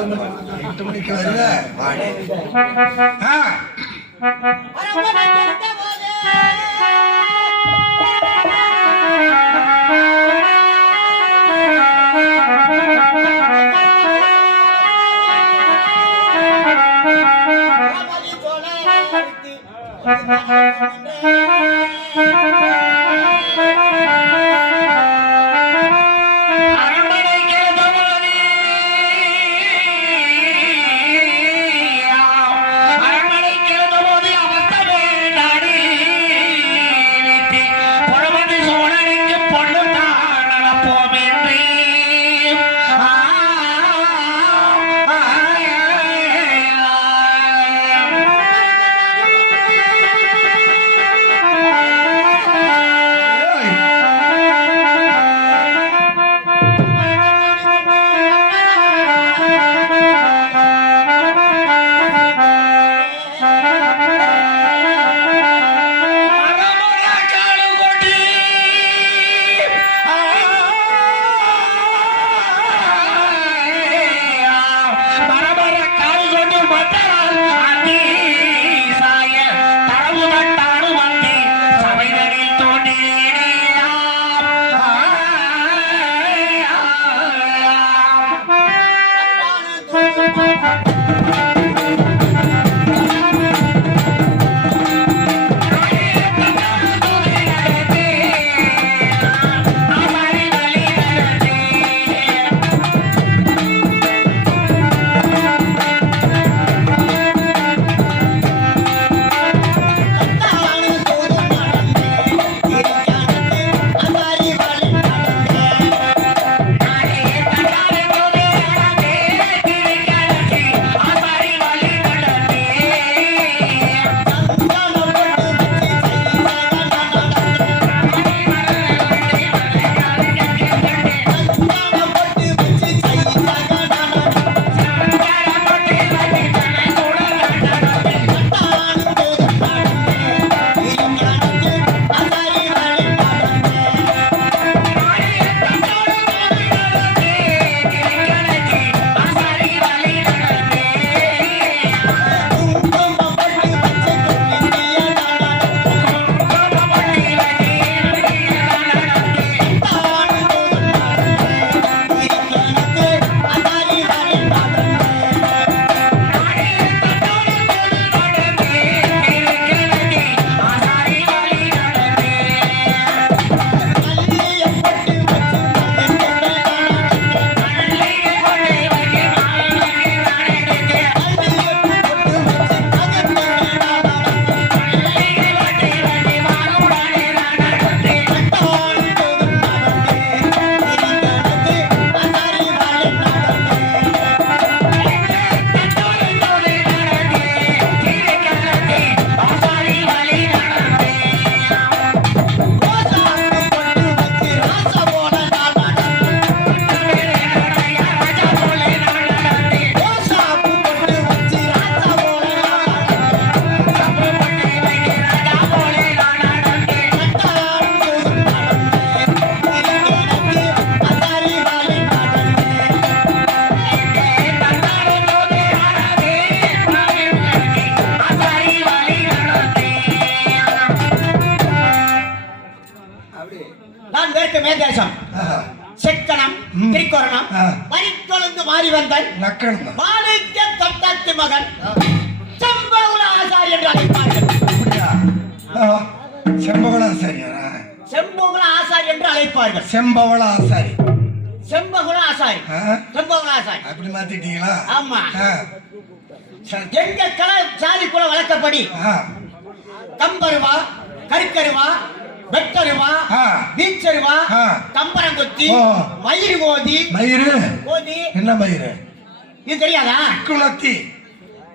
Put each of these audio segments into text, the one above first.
8 மணிக்கு வருவ செக்கணம் திரிகோணம் வரித்தொழுந்து மாறி வந்தன் மாணிக்க தத்தாத்தி மகன் செம்பகுல ஆசாரி என்று அழைப்பார்கள். செம்பகுல ஆசாரி செம்பகுல ஆசாரி என்று அழைப்பார்கள். செம்பகுல ஆசாரி செம்பகுல ஆசாரி செம்பகுல ஆசாரி அப்படி மாத்திட்டீங்களா? ஆமா. எங்க கலை சாதி குல வழக்கப்படி கம்பருவா கருக்கருவா வெட்டருவா வீச்சருவா கம்பரங்கொத்தி மயிறு கோதி மயிறு கோதி என்ன மயிறு இது தெரியாதா? குளத்தி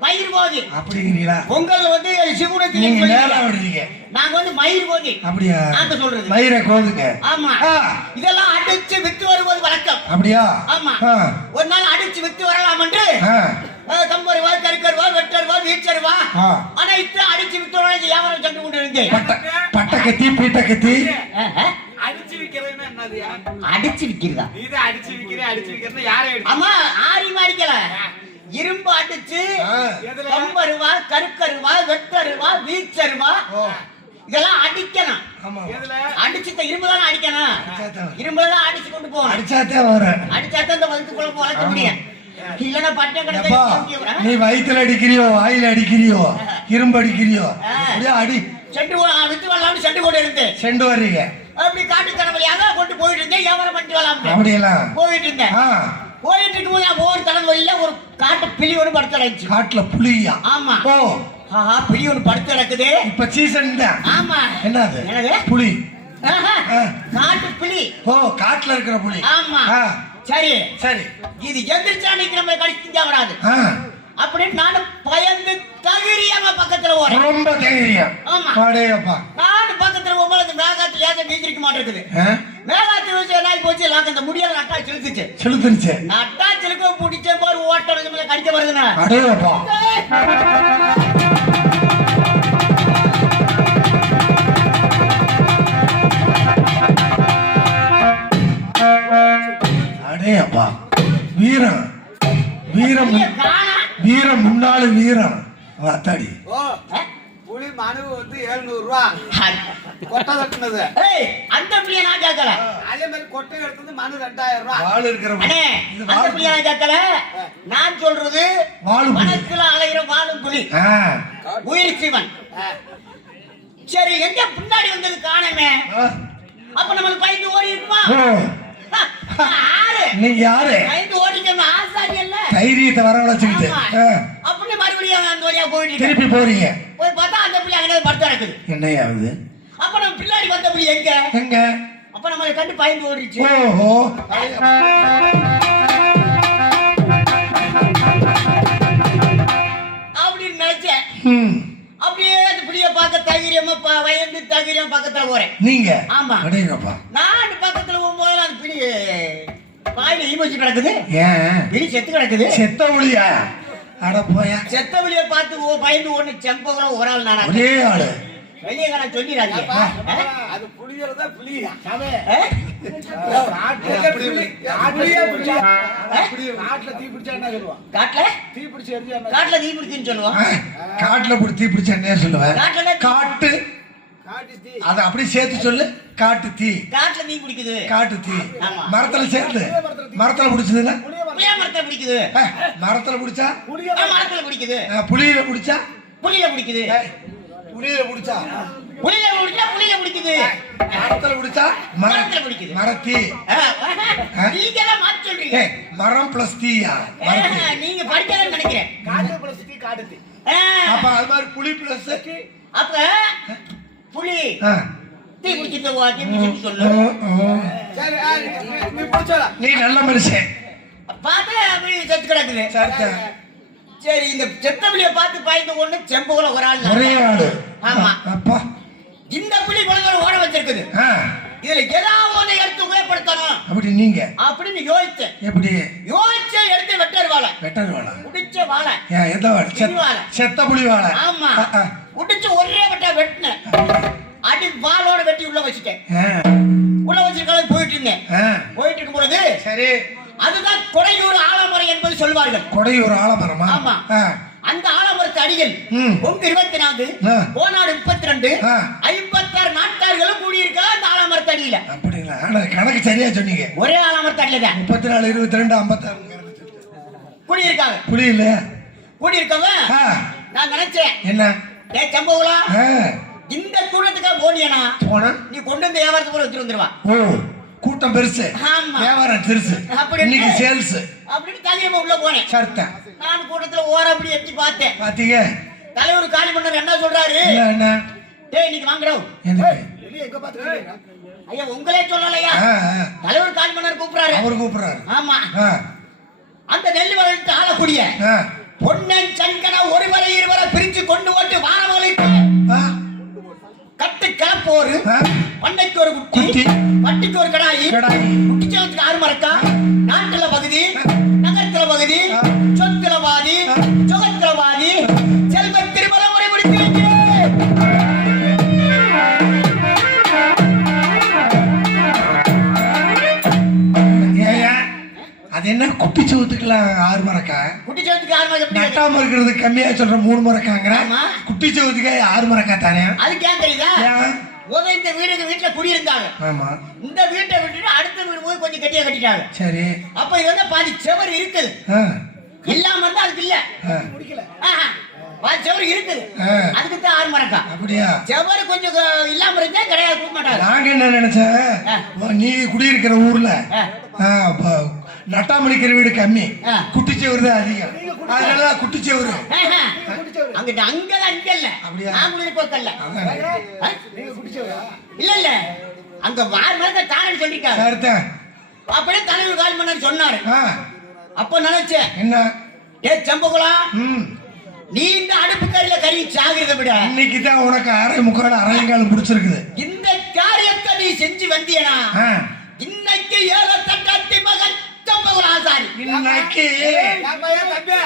மயிர் கோதி அப்படிங்கிறீங்களா? பொங்கல் வந்து சிவனுக்கு நீங்க நேரா விடுறீங்க, நாங்க வந்து மயிர் கோதி. அப்படியா? நாங்க சொல்றது மயிரை கோதுங்க. ஆமா. இதெல்லாம் அடிச்சு வித்து வருவது வழக்கம். அப்படியா? ஆமா. ஒரு நாள் அடிச்சு வித்து வரலாம் என்று கம்பருவா கருக்கருவா வெட்டருவா வீச்சருவா அனைத்து அடிச்சு வித்து வியாபாரம் சென்று கொண்டு இருந்தேன். பட்ட கத்தி பீட்ட கத்தி அடிச்சு விக்கிறதுன்னா என்னது? அடிச்சு விக்கிறதா? இது அடிச்சு விக்கிறேன் அடிச்சு விக்கிறேன்னா யாரை? ஆமா, ஆரியும் அடிக்கல, இரும்பு அடிச்சு எதுல? கம்பருவா கருக்கருவா வெட்டருவா வீச்சருவா ஓ இதெல்லாம் அடிக்கணும். ஆமா எதுல? அடிச்சுட்ட இரும்பு தானே அடிக்கணும். அடிச்சாதான். இரும்புல தான் அடிச்சு கொண்டு போகணும். அடிச்சாத்தே வர அடிச்சாதான் இந்த வகுத்துக்குள்ள வளர்க்க முடியும். இல்லன்னா பட்டை எப்பா கிடக்க நீ வயித்துல அடிக்கிறியோ வாயில அடிக்கிறியோ இரும்பு அடிக்கிறியோ அப்படியே அடி செண்டு வித்து வரலாம்னு செண்டு கொண்டு இருந்தேன். செண்டு வர்றீங்க அப்படி காட்டு தலைவலியாக கொண்டு போயிட்டு இருந்தேன். வியாபாரம் பண்ணிட்டு வரலாம் அப்படியெல்லாம் போயிட்டு இருந்தேன். ஆ, போயிட்டு இருக்கும்போது நான் ஒவ்வொரு தலைவலியில ஒரு காட்டு பிளி ஒன்று படுத்து கிடந்துச்சு. காட்டுல புளியா ஆமா. ஓ ஆஹா பிளி ஒன்று படுத்து கிடக்குது. இப்ப சீசன் தான் ஆமா. என்னது என்னது? புளி ஆஹா, ஆ. காட்டு பிளி. ஓ காட்டுல இருக்கிற புளி ஆமா. ஆ, சரி சரி இது எந்திரிச்சா அன்னைக்கு நம்ம கடிச்சு வராது ஆ, அப்படின்னு நானும் பயந்து தகிரியாம பக்கத்துல ஓறேன். ரொம்ப தைரியம் ஆமா. அடேயப்பா நானும் பக்கத்துல போகும்போது அந்த மேகாத்து லேசா நீந்திரிக்க மாட்டேங்குது. ஆ, மேகாத்து வச்சு என்ன போச்சு லாக்க அந்த முடியாத நட்டா சிலுக்குச்சு. செலுத்துருச்சு நட்டா சிலுக்க பிடிச்ச பாரு ஓட்டம் கடிக்க வருதுண்ணா. அடேயப்பா அடேயப்பா வீரம் வீரம் காணா. வீரம் முன்னாள் வீரம் வாத்தாடி ஓ புலி மனு வந்து 700 ரூபா கொட்டை தட்டுனது. ஏய் அந்த பிள்ளைய நான் கேட்கல. அதே மாதிரி கொட்டை எடுத்தது மனு 2000 ரூபா. வாள் இருக்கிற புலி. அண்ணே இது அந்த வாள் பிள்ளைய நான் கேட்கல. நான் சொல்றது வாழும் புலி. வனத்துல அலைகிற வாழும் புலி. ஆ, உயிர் சீவன். சரி எங்க பின்னாடி வந்தது காணமே. ஆ, அப்ப நம்மளுக்கு பயந்து ஓடி இருக்குமா? ஓ ஆறு நீங்க யாரு பயந்து ஓடிக்கணும் ஆசாரி இல்ல. தைரியத்தை வரவழைச்சுக்கிட்டு ஆ, அப்படின்னு மறுபடியும் அந்த வழியா போயிட்டு இருக்கேன். திருப்பி போறீங்க போய் பார்த்தா அந்த பிள்ளை அங்கே படுத்து கிடக்குது. என்னையாவது அப்ப நம்ம பின்னாடி வந்த புலி எங்க? எங்க அப்ப நம்ம அதை கண்டு பயந்து ஓடிச்சு. ஓஹோ அப்படின்னு நினைச்சேன். ம், அப்படியே அந்த புலிய பார்க்க தைரியமா வயந்து தைரியம் பக்கத்துல போறேன். நீங்க ஆமா. அடேங்கப்பா நான் பக்கத்துல போகும்போது அந்த புலி வாயில ஈ வச்சு கிடக்குது. ஏன் புலி செத்து கிடக்குது. செத்த புலியா அட போயா செத்த புலிய பார்த்து பயந்து ஒண்ணு செம்பகல ஒரு ஆள் நானா ஒரே ஆளு வெளியே நான் சொல்லிடாதீங்க. அது புலியறதா புலியா? காட்டுல தீ பிடிச்சுன்னு சொல்லுவோம். ஆ, காட்டுல பிடிச்சி பிடிச்ச என்ன சொல்லுவேன் காட்டுல காட்டு அத அப்படியே சேர்த்து சொல்லு காட்டு தீ காட்டுல தீ பிடிக்குது. காட்டு தீ ஆமா. மரத்துல சேர்த்து மரத்துல பிடிச்சதுன்னா புளிய மரத்துல பிடிக்குது. மரத்துல பிடிச்சா மரத்துல பிடிக்குது. புளியில பிடிச்சா புளியில பிடிக்குது. புளியில பிடிச்சா புளியில பிடிச்சா புளியில பிடிக்குது. மரத்துல பிடிச்சா மரத்துல பிடிக்குது. மரத்தீ நீங்க எல்லாம் மாத்தி சொல்றீங்க. மரம் பிளஸ் தீயா மரத்தீ. நீங்க படிக்கலன்னு நினைக்கிறேன். அப்ப அது மாதிரி புளி பிளஸ் அப்ப புலி தீ பிடிச்சிட்டு சொல்லு. சரி நீ பிடிச்சல. நீ நல்ல மனுஷன் பார்த்து அப்படி செத்து கிடக்குது. சரிதா. சரி இந்த செத்த புலிய பார்த்து பயந்து ஒண்ணு செம்புல ஒரு ஆள் ஒரே ஆளு ஆமா. அப்பா இந்த புலி குழந்தை ஓட வச்சிருக்குது. ஆ, இதுல ஏதாவது ஒண்ணு எடுத்து உபயோகப்படுத்தணும் அப்படி நீங்க அப்படின்னு யோசிச்சேன். எப்படி யோசிச்ச எடுத்து வெட்டர் வாழை வெட்டர் வாழை முடிச்ச வாழை. ஏன் எந்த வாழை கிளி வாழை. செத்த புலி வாழை ஆமா ஆ, ஆ. முடிச்சு ஒரே வெட்டா வெட்டினேன். அடி வாளோட வெட்டி உள்ள வச்சுட்டேன். ஆ, உள்ள வச்சிருக்காலும் போயிட்டு இருந்தேன். ஆ. போயிட்டு இருக்கும் பொழுது சரி அதுதான் கொடையூர் ஆலமரம் என்பது சொல்வார்கள். கொடையூர் ஆலமரமா ஆமா. ஆ, அந்த ஆலமரத்து அடியில் ம். பொங்கு 24 ஆ. கோனாடு 32 ஆ. 56 நாட்டார்களும் கூடியிருக்கா அந்த ஆலமரத்து அடியில. அப்படிங்களா ஆனா கணக்கு சரியா சொன்னீங்க ஒரே ஆலமரத்து அடியில தான் 34 22 56 கூடியிருக்காங்க. புலி இல்ல கூடியிருக்கவங்க ஆ, நான் நினைச்சேன் என்ன ஏ சம்பவலா ஆ, இந்த கூட்டத்துக்காக போனியனா போனா நீ கொண்டு வந்து வியாபாரத்தை போல வச்சு வந்துருவா. ஓ கூட்டம் பெருசு ஆமா. வியாபாரம் பெருசு அப்படி இன்னைக்கு சேல்ஸ் அப்படின்னு தைரியமா உள்ள போனேன். சர்த்தம் நான் கூட்டத்துல ஓர அப்படி எட்டி பார்த்தேன். பாத்தீங்க தலைவர் காலி பண்ணார். என்ன சொல்றாரு? என்ன என்ன டேய் இன்னைக்கு வாங்குறோம். எதுக்கு எங்க பாத்துறீங்க? ஐயா உங்களே சொல்லலையா? ஆ, ஆ. தலைவர் காலி பண்ணார் கூப்பிடுறாரு. அவரு கூப்பிடுறாரு ஆமா. ஆ, அந்த நெல் வளர்த்து ஆளக்கூடிய ஆ, பொன்னன் சங்கன ஒருவரை இருவரை பிரிச்சு கொண்டு ஓட்டு வானவர்களுக்கு ஆ, கட்டு கலப்போரு ஆ. பண்ணைக்கு ஒரு குட்டி குட்டி. வட்டிக்கு ஒரு கடாயி கடாயி. குட்டிச்சலத்துக்கு 6 மரக்கா நாட்டுல பகுதி நகரத்துல பகுதி சொத்துல பாதி சுகத்துல பாதி செல்வ திருமல முறை முடித்து வைக்கிறேன். ஏய்யா, அது என்ன குட்டி சவுத்துக்குலாம் 6 மரக்கா, குட்டி சோத்துக்கு 6 மரக்கா எப்படி? நட்டாம இருக்கிறது கம்மியா சொல்ற 3 மரக்காங்கிற, ஆமா. குட்டி சவுத்துக்கு 6 மரக்கா தானே? அதுக்கு ஏன் தெரியுதா? ஏன்? இந்த வீட்டுல குடியிருந்தாங்க. ஆமா இந்த வீட்டை விட்டுட்டு அடுத்த வீடு போய் கொஞ்சம் கட்டியா கட்டிட்டாங்க. சரி. அப்ப இது வந்து பாதி செவர் இருக்குது, ஆ, இல்லாம இருந்தா அதுக்கு இல்ல. ஆ, ஆஹா, பாதி செவர் இருக்குது, ஆ. அதுக்கு தான் 6 மரக்கா. அப்படியா? செவர் கொஞ்சம் இல்லாம இருந்தா கிடையாது, கொடுக்க மாட்டாங்க. நாங்க என்ன நினைச்சேன், நீ குடியிருக்கிற ஊர்ல நட்டாமணிக்கிற வீடு கம்மி, ஆ. குட்டிச்சவரு தான் அதிகம், அதனால குட்டிச்சவரு. ஆஹா, அங்கதான் இங்க இல்ல. அப்படியா? நான் குடியிருக்கல. நீங்க குடிச்சவரா? இல்ல இல்ல, அங்க 6 மரக்கா தாரன்னு சொல்லிட்டாங்க. சரிதான். அப்படியே தலைவர் கால் பண்ணாரு சொன்னாரு. ஆ, அப்ப நினைச்சேன், என்ன? ஏ செம்பகுளம், ம், நீ இந்த அடுப்பு கறியில கறி சாகிறத விட இன்னைக்கு தான் உனக்கு அரை முக்கால் அரையங்காலம் பிடிச்சிருக்குது. இந்த காரியத்தை நீ செஞ்சு வந்தியனா, ஆ, இன்னைக்கு ஏழத்தட்டி மகன் செம்பகுளம் ஆசாரி. இன்னைக்கு என் பையன் தம்பி,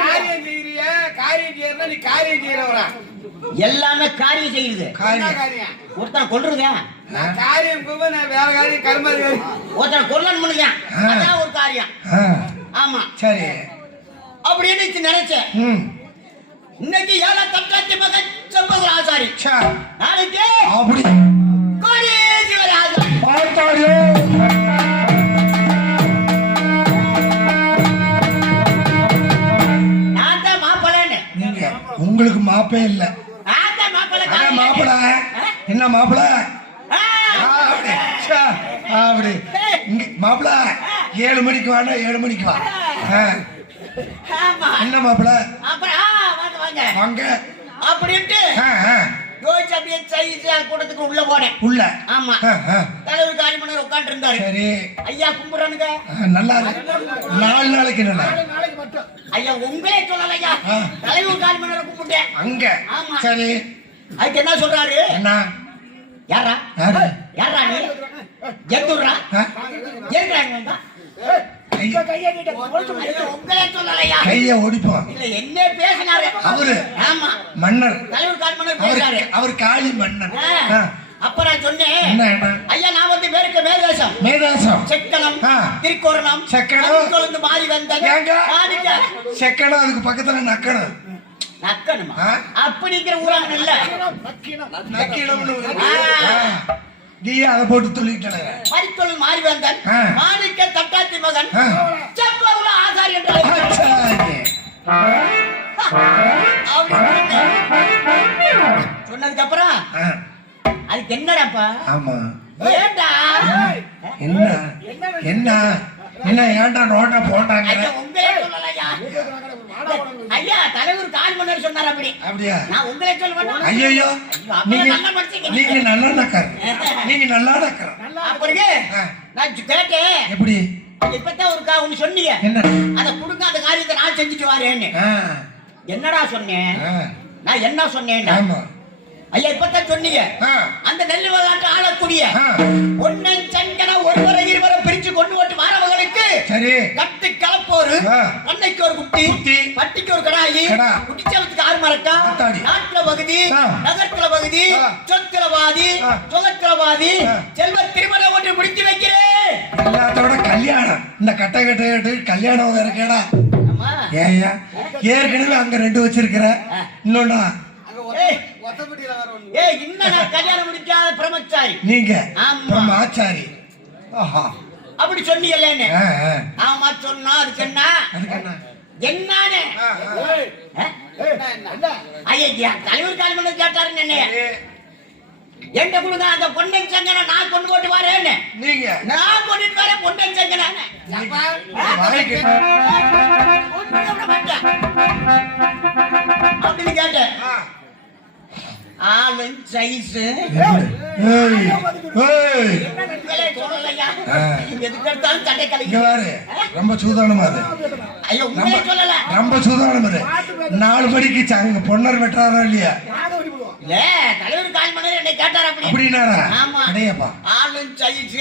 காரியம் செய்யறிய, காரியம் செய்யறா, நீ காரியம் செய்யறவரா? எல்லாமே காரியம் செய்யுது. என்ன காரியம். காரியம்? ஒருத்தனை கொல்றதா, நான் காரியம் போக நான் வேற காரியம் கர்மம் ஒருத்தனை கொல்லன் பண்ணுதான், அதான் ஒரு காரியம். ஆ, ஆமா, சரி. அப்படின்னு நினைச்சேன். ம், இன்னைக்கு ஏழத்தட்டி மகன் செம்பகுளம் ஆசாரி, சா, நாளைக்கு அப்படி கோடீஸ்வர ஆசாரி. பார்த்தாடியோ. நான் தான் மாப்பிள்ளைன்னு. நீங்க உங்களுக்கு மாப்பே இல்ல. நான் தான் மாப்பிள்ளை. அதான் மாப்பிள. என்ன மாப்பிள? ஆ. அப்படி சா, அப்படி இங்க மாப்பிள 7 மணிக்கு வாடா, 7 மணிக்கு வா. ஆ, ஆமா. என்ன மாப்பிள? அப்புறம் வாங்க வாங்க வாங்க. அப்படின்ட்டு ஆ, ஆ, யோசிச்சு அப்படியே சைஸா கூட்டத்துக்கு உள்ள போனேன். உள்ள. ஆமா, ஆ, ஆ, தலைவர் காலி மணி உட்காந்து இருந்தாரு. சரி. ஐயா கும்பிடுறானுங்க. நல்லா இருக்கு. 4 நாளைக்கு நல்லா நாளைக்கு மட்டும் ஐயா உங்களே சொல்லல ஐயா, ஆ. தலைவர் காலி மணி கும்பிட்டேன். அங்க. ஆமா. சரி. அதுக்கு என்ன சொல்றாரு? என்ன? யாரா யாரு? யாரா நீ எந்துடுறா ஆ? எதுறாங்க? கையை நீட்ட ஐயா உங்களே சொல்லலையா? கைய ஓடிப்போம். இல்ல என்ன பேசினாரு அவரு ஆமா, மன்னர். தலைவர் காலி மணி பேசினாரு. அவர் காளி மன்னர். ஆ. ஆ. அப்ப நான் சொன்னேன், என்ன என்ன? ஐயா நான் வந்து மேற்கு மேதேசம் மேதாசம். செக்கனம் ஆ. திருக்கோரணம் செக்கனம். கொழுந்து மாறி வந்தது. ஏங்க? மாறிட்டா. செக்கணும், அதுக்கு பக்கத்துல நக்கணும். நக்கணுமா? ஆ. அப்படிங்கிற ஊராங்க இல்ல. நக்கிடம்னு ஒரு ஊரு. ஆ. ஆ. நீ அதை போட்டு சொல்லிட்டே. மறித்தொழில் மாறி வந்தன் ஆ. மாணிக்க தட்டாத்தி மகன் ஆ. செம்பகுள ஆசாரி என்று அழைக்கிறார். சொன்னதுக்கு அப்புறம் அதுக்கு என்னடாப்பா? ஆமா. ஏண்டா? என்ன என்ன என்ன ஏன்டா நோட்டா போட்டாங்க? ஐயா உங்களே சொல்லலையா? ஐயா தலைவர் கால் மன்னர் சொன்னார் அப்படி. அப்படியா? நான் உங்களே சொல்ல மாட்டேன். ஐயோ, நீங்க நல்ல மனுஷங்க. நீங்க நல்லா நக்கற. நீங்க நல்லா நக்கற. அப்புறம் நான் கேட்டேன், எப்படி? இப்பதான் ஒரு ஒண்ணு சொன்னீங்க, என்ன? அத குடுங்க, அந்த காரியத்தை நான் செஞ்சுட்டு வரேன்னு. ஆ. என்னடா சொன்னேன்? ஆ. நான் என்ன சொன்னேன்? ஆமா. ஐயா இப்பதான் சொன்னீங்க, ஆ. அந்த நெல் விளையாட்டு ஆளக்கூடிய ஆ. ஒன்னன் சங்கன ஒருவரை இருவரை பிரிச்சு கொண்டு போட்டு மாணவர்களுக்கு சரி. கட்டு கலப்போரு, ஆ. பண்ணைக்கு ஒரு குட்டி, குட்டி, பட்டிக்கு ஒரு கடாயி, கடா, குட்டிச்சவத்துக்கு 6 மரக்கா, ஆத்தாடி, நாட்டுல பகுதி, ஆ. நகரத்துல பகுதி, ஆ. சொத்துல பாதி, ஆ. சுகத்துல பாதி, ஆ. செல்வ திருமணம் ஒன்று முடித்து வைக்கிறேன். எல்லாத்தோட கல்யாணம். இந்த கட்டை கட்டு கல்யாணம் வேற கேடா. ஆமா. ஏய்யா, ஏற்கனவே அங்க 2 வச்சிருக்கிற, இன்னொன்னா ஒத்தப்பட்டியில வேற ஒண்ணு. ஏய் இன்னும் நான் கல்யாணம் முடிக்காத பிரம்மச்சாரி. நீங்க. ஆமா. நம்ம ஆச்சாரி. ஆஹா. அப்படி சொன்னீங்கல்லேன்னு. ஆ, ஆ. ஆமா சொன்னா அதுக்கு என்ன? அதுக்கு என்ன? என்னானே? ஆ, ஆ. ஏய், என்ன? ஐயா தலைவர் கால் பண்ணி கேட்டாருன்னு என்னைய. என்கிட்ட கொடுங்க அந்த பொன்னன் சங்கனை, நான் கொண்டு போட்டு வரேன்னு. நீங்க நான் கொண்டுட்டு வரேன் பொன்னன் சங்கனை. அப்பா, வாய்க்கு. கொண்டு விட மாட்டேன் அப்படின்னு கேட்டேன். ஆ. ஆளும் சைஸ் ஏய், ஏய். சொல்லலையா? ஆ. எதுக்கு எடுத்தாலும் சண்டை இங்க கலைக்கு. பாரு, ரொம்ப சூதானமா அது. ஐயோ உண்மையை சொல்லல. ரொம்ப சூதானம் அது. 4 மணிக்கு அங்க பொன்னர் வெட்டாரா இல்லையா? இல்ல தலைவர் கால் மணி என்னை கேட்டார் அப்படி. அப்படின்னாரா? ஆமா. அடையப்பா. ஆளும் சைஸ்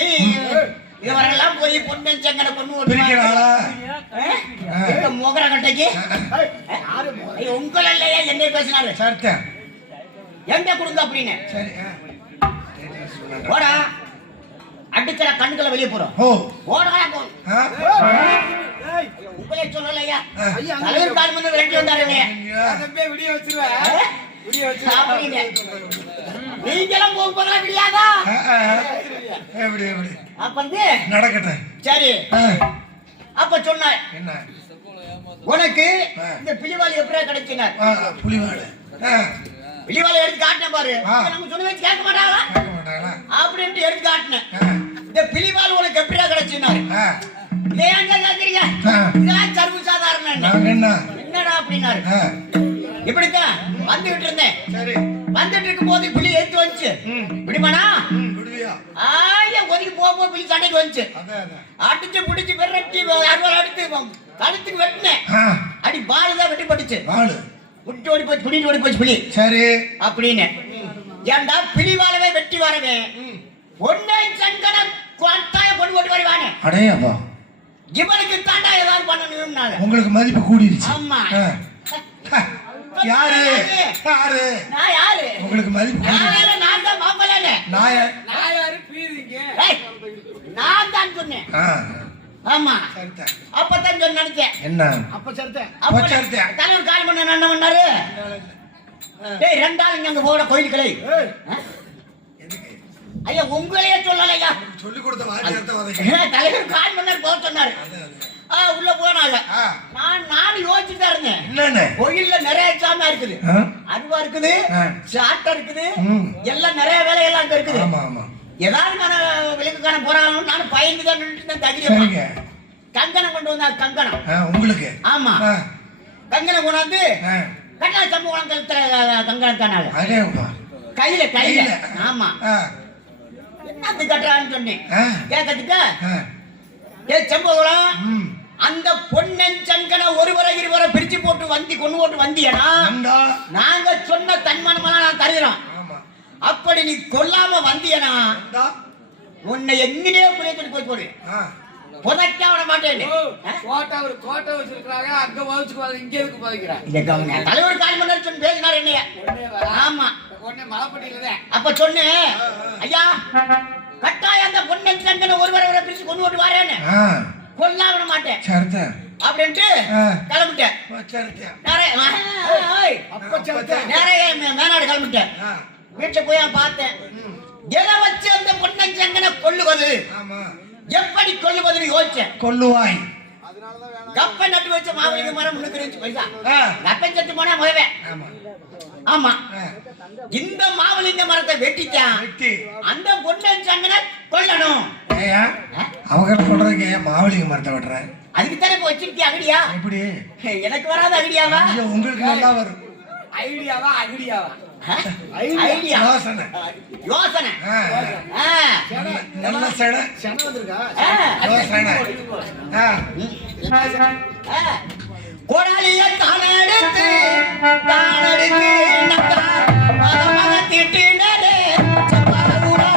இவரெல்லாம் போய் பொன்னன் சங்கனை கொண்டு பிரிக்கிற ஆளா? மோகர கட்டைக்கு உங்களை இல்லையா என்னை பேசினாரு. சரித்தேன். எங்க கொடுங்க அப்படின்னு. சரி. ஓடா அடிக்கிற கண்ணுகளை வெளியே போறோம். ஓ. ஓடா ஆ? ஏய், உங்களே சொல்லலையா ஐயா, அங்க தலைவர் கால் மணி ரெண்டு வந்தாருங்க தம்பி விடிய வச்சிருவேன் விடிய வச்சு அப்படின்னு நீங்களும் போகும்போதெல்லாம் விடியாதா எப்படி எப்படி அப்ப வந்து நடக்கட்டும். சரி ஆ, அப்ப சொன்னார் என்ன உனக்கு இந்த பிலிவாலி எப்படியா கிடைச்சினார் புலிவாடு பிலிவாலி எடுத்து காட்டினேன் பாரு ஆ. இதை நம்ம சொன்ன வச்சு கேட்க மாட்டாங்களா கேட்க மாட்டாங்களா? அப்படின்ட்டு எடுத்து காட்டினேன் ஆ, இந்த பிலிவால் உனக்கு எப்படியா கிடைச்சினாரு ஆ, இதே அங்க கேக்குறீங்க ஆ. இதெல்லாம் சர்வ சாதாரணம் நாங்க என்ன என்னடா அப்படின்னாரு ஆ, இப்படித்தான் வந்துகிட்டு இருந்தேன் சரி வந்துட்டு இருக்கும் போது புலி எடுத்து வந்துச்சு இப்படிமாண்ணா விடுவியா? ஆயா ஒதுக்கி போகும்போது புலி சண்டைக்கு வந்துச்சு அதான் அதான். அடிச்சு பிடிச்சு விரட்டி அறுவல் அடித்து கழுத்துக்கு வெட்டினேன் ஆ, அடி பால் தான் வெட்டி பட்டுச்சு வாளு விட்டு ஓடி போச்சு புடிட்டு ஓடி போச்சு புலி சரி. அப்படின்னு ஏன்டா பிலி வாழவே வெட்டி வரவே ஒன்னை சங்கட கொட்டாய கொண்டு ஓடி வருவானே அடே அப்பா, இவனுக்கு தாண்டா ஏதாவது பண்ணணும்னால உங்களுக்கு மதிப்பு கூடிருச்சு. ஆமா ஆ. யாரு யாரு நான் யாரு உங்களுக்கு மதிப்பு கூடிருச்சு. நான் தான் மாப்பிள்ளானே நாய நான் யாரு பீதிங்க ஏய், நான் தான் சொன்னேன் ஆ, ஆமா சரிதான். அப்பதான் சொன்ன நினைச்சேன் என்ன அப்ப சரித்தேன் அப்ப சரிதான். தலைவர் கால் பண்ண என்ன பண்ணாரு டேய் ரெண்டாளுங்க அங்க போட கோயிலுக்களை ஏய் எதுக்கு ஐயா உங்களையே சொல்லலையா சொல்லி கொடுத்த வாத்தியார்த்த உதைக்க. தலைவர் கால் பண்ணாரு போக சொன்னாரு அது, அது. உள்ள போனாங்க ஆ, நான் யோசிச்சுட்டு தான் இருந்தேன் என்னன்னு கோயில்ல நிறைய சாமி இருக்குது ஆ? அருவா இருக்குது ஆ. சாட்டை இருக்குது ம். எல்லாம் நிறைய வேலையெல்லாம் அங்க இருக்குது ஆமா ஆமா ஏதாவது நான் விளக்குக்கான போறாங்கன்னு நானும் பயந்து தான் நின்றுட்டு தைரியமா சரிங்க. கங்கணம் கொண்டு வந்தார் கங்கணம் ஆ, உங்களுக்கு ஆமா ஆ, கங்கணம் கொண்டாந்து ஆ. கட்டா சம்பவம் கழுத்துல கங்கணத்தானால அதே அப்பா. கையில கையில கையில. ஆமா ஆ, என்னது கட்டுறான்னு சொன்னேன் ஆ. கேட்கறதுக்கு ஆ. ஏ சம்பவம் ம். அந்த பொன்னன் சங்கன ஒருவரை இருவரை பிரிச்சு போட்டு வந்தி கொண்டு போட்டு வந்தியனா நண்டா. நாங்க சொன்ன தன்மானமெல்லாம் நான் தருகிறோம் ஆமா. அப்படி நீ கொல்லாம வந்தியனா நண்டா. உன்னை எங்கேயே புரியத்துட்டு போய் போடு ஆ. புதைக்க விட மாட்டேன் கோட்டை ஒரு கோட்டை வச்சிருக்காங்க அங்க வச்சுக்குவாங்க இங்க எதுக்கு பதிக்கிறாங்க இதை கவனிங்க. தலைவர் கால் மணி நேரம் சொல்லி பேசினார் என்னைய ஆமா உடனே மலைப்பட்டியில தான் அப்ப சொன்னேன் ஐயா கட்டாயம் அந்த பொன்னன் சங்கன ஒருவரை பிரிச்சு கொண்டு போட்டு வரேன்னு ஆ, கொல்லாம விட மாட்டேன் சரிதான். அப்படின்ட்டு ஆ. கிளம்பிட்டேன் ஓ, சரிதான். நிறைய அப்ப சரித்தேன் நிறைய மேனாடு கிளம்பிட்டேன் ஆ, வீட்டுல போய் நான் பார்த்தேன் எதை வச்சு அந்த பொன்னை சங்கனை கொல்லுவது ஆமா. எப்படி கொல்லுவதுன்னு யோசிச்சேன் கொல்லுவாய். அதனாலதான் வேணாம் கப்பை நட்டு வச்ச மாவளிங்க மரம் முன்னுக்கு இருந்துச்சு பைசா ஆ, கப்பை செத்து போனா முதவே ஆமா. ஆமா ஆ, இந்த மாவளிங்க மரத்தை வெட்டிட்டான் வெட்டி. அந்த பொன்னை சங்கனை கொல்லணும் ஏய்யா, அவங்க சொல்றதுக்கு ஏன் மாவளிங்க மரத்தை வெட்டுற? அதுக்கு தானே இப்ப வச்சிருக்கிய அகடியா எப்படி? எனக்கு வராத அகடியாவா ஐயோ, உங்களுக்கு நல்லா வரும். ஐடியாவா அகடியாவா ஐடியா யோசனை. யோசனை ஆ, ஆ. நல்ல செடை. சென வந்திருக்கா ஆ. யோசனை. ஆ, கோடாலிய தானெடுத்து திட்டினே சப்பாரூரா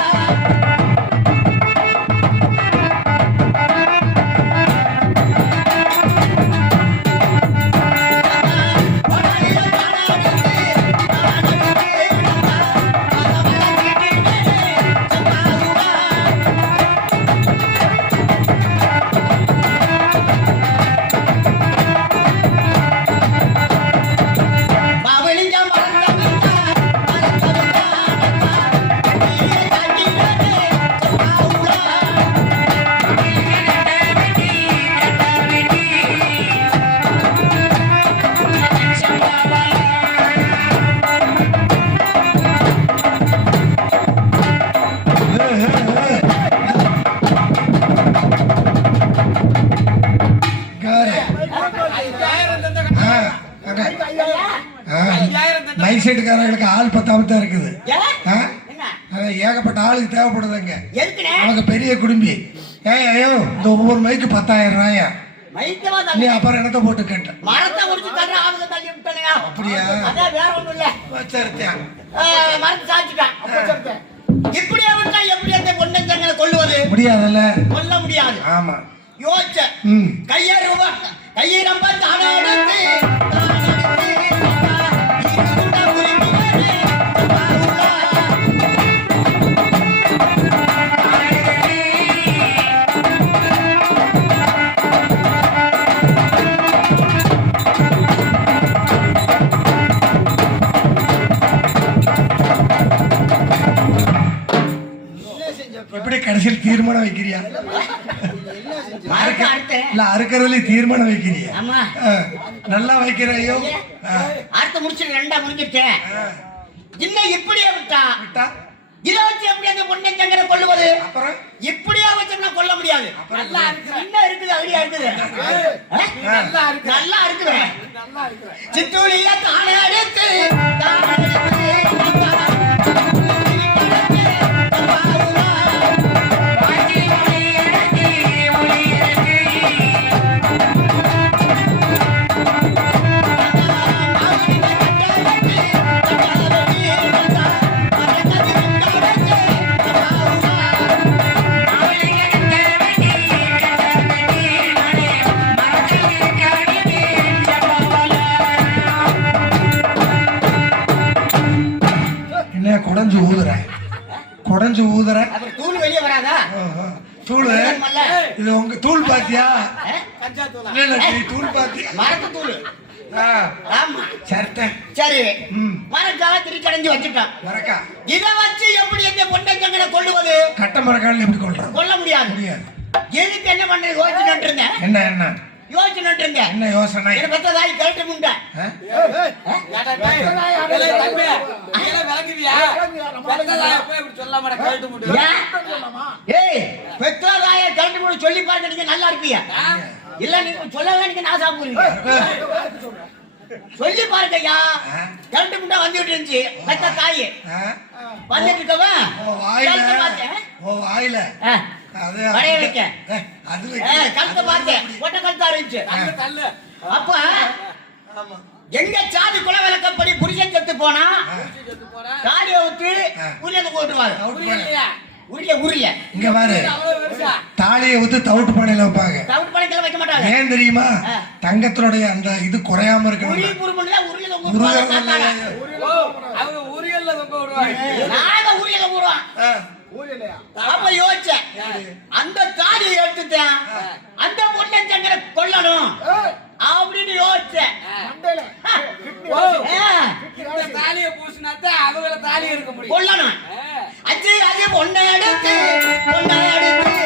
காரு. ஆ, அங்க. ஆ, நைட் சைடுக்காரங்களுக்கு ஆள் பத்தாம தான் இருக்குது. ஆ? அதான் ஏகப்பட்ட ஆளுக்கு தேவைப்படுதுங்க. எதுக்குனே அவங்க பெரிய குடும்பி. ஏய் ஐயோ, இந்த ஒவ்வொரு மைக்கு 10,000 ரூபாயா? மைக்கவா நீ தள்ளி அப்புறம் என்னத்த போட்டு கேட்ட? மரத்தை முடிச்சு தர்ற ஆளுங்க தள்ளி விட்டனையா அப்படியா? அதான் வேற ஒண்ணும் இல்ல சரிதான். மரத்தை சாச்சிட்டான் இப்படியே விட்டா எப்படி அந்த பொண்ணை சங்கனை கொல்லுவது முடியாதுல்ல? கொல்ல முடியாது ஆமா. யோசிச்ச ம். கையை ரொம்ப தானே தீர்மானம் வைக்கிறியா? மரத்தை அறுத்தேன். இல்ல அறுக்கிறதுல தீர்மானம் வைக்கிறியா? ஆமா. நல்லா வைக்கிற ஐயோ. அறுத்து முடிச்சு ரெண்டா முடிஞ்சிட்டேன். இன்னும் இப்படியே விட்டா இதை வச்சு எப்படி அந்த பொண்ணை சங்கரை கொள்ளுவது? அப்புறம் இப்படியே வச்சோம்னா கொல்ல முடியாது. நல்லா இருக்குது. என்ன இருக்குது? ஐடியா இருக்குது. நல்லா இருக்குது. சித்தூளிய தானே எடுத்து குடஞ்சு ஊதுற அப்புறம் தூள் வெளியே வராதா? தூள் இது உங்க தூள் பாத்தியா? கஞ்சா தூளா? இல்ல நீ தூள் பாத்தியா? மரத்து தூள். ஆமா சரிதான். சரி மரக்கால திருச்சடைஞ்சு வச்சுட்டான். மரக்கா இதை வச்சு எப்படி இந்த பொண்ணை சங்கரை கொள்ளுவது? கட்ட மரக்கால் எப்படி கொள்றது? கொல்ல முடியாது. முடியாது. எதுக்கு என்ன பண்றது யோசிச்சுட்டு இருந்தேன். என்ன என்ன யோசிச்சுட்டு இருந்தேன். என்ன யோசனை? என்ன பெத்த தாய் கழட்டு முண்டை. பெத்தாதாய கழட்டு முண்டை சொல்லி பாருங்க, நீங்க நல்லா இருப்பீங்க. இல்ல நீங்க சொல்லல, நீங்க நாசா போறீங்க. சொல்லி பாருங்க ஐயா. கழட்டு முண்டை வந்துட்டு இருந்துச்சு. பெத்த தாய் வந்துட்டு இருக்கவன் வாயில வடைய வைக்க கழுத்தை பார்த்தேன். ஒட்ட கழுத்தா இருந்துச்சு. அப்ப எங்க சாதி குல விளக்கப்படி புருஷன் செத்து போனா தாலிய ஊத்து உரியத போட்டுருவாங்க. உரிய இங்க பாரு, தாலியை ஊத்து தவிட்டு பானையில வைப்பாங்க. தவிட்டு பானையில வைக்க மாட்டாங்க. ஏன் தெரியுமா? தங்கத்தினுடைய அந்த இது குறையாம இருக்கணும். அப்ப யோசிச்சேன், அந்த தாலியை எடுத்துட்டேன், அந்த பொண்ணை சங்கரை கொல்லணும் அப்படின்னு யோசிச்சேன். தாலியை பூசினாத்தான் அவங்கள தாலி இருக்க முடியும். கொல்லணும். அஜி அது பொண்ணை எடுத்து பொண்ணை எடுத்து